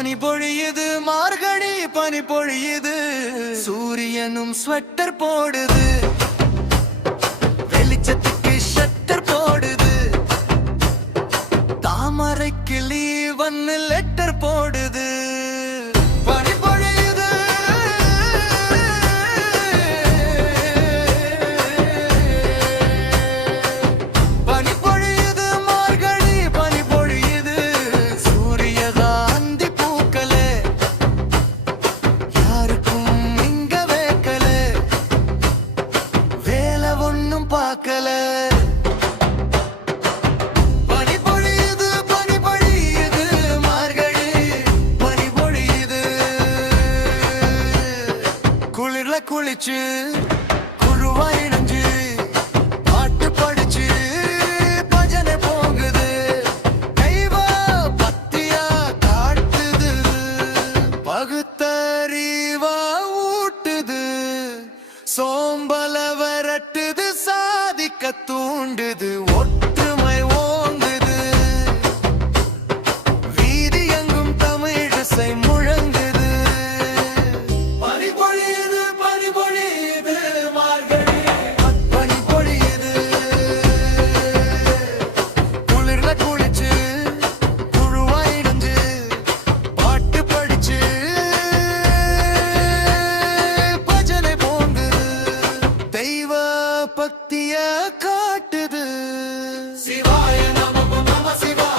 பனி பொழியுது மார்கழி பனி பொழியுது சூரியனும் ஸ்வெட்டர் போடுது வெளிச்சத்துக்கு ஷட்டர் போடுது தாமரை கிளி வந்து லெட்டர் போடுது பனி பொழியுது பனி பொழியுது மார்கழி பனி பொழியுது சூரிய காந்தி பூக்களே யாருக்கும் இங்க வேக்கல வேலை ஒண்ணும் பார்க்கல குளிச்சு குழுவாயிடுஞ்சு பாட்டு படிச்சு பஜனை போகுது கைவா பத்தியா காட்டுது பகுத்தறிவா ஊட்டுது சோம்பல வரட்டுது சாதிக்க தூண்டுது ஒற்றுமை ஓங்குது வீதி எங்கும் தமிழிசை முழங்குது பக்திய காட்டுது சிவாய நம நம சிவாய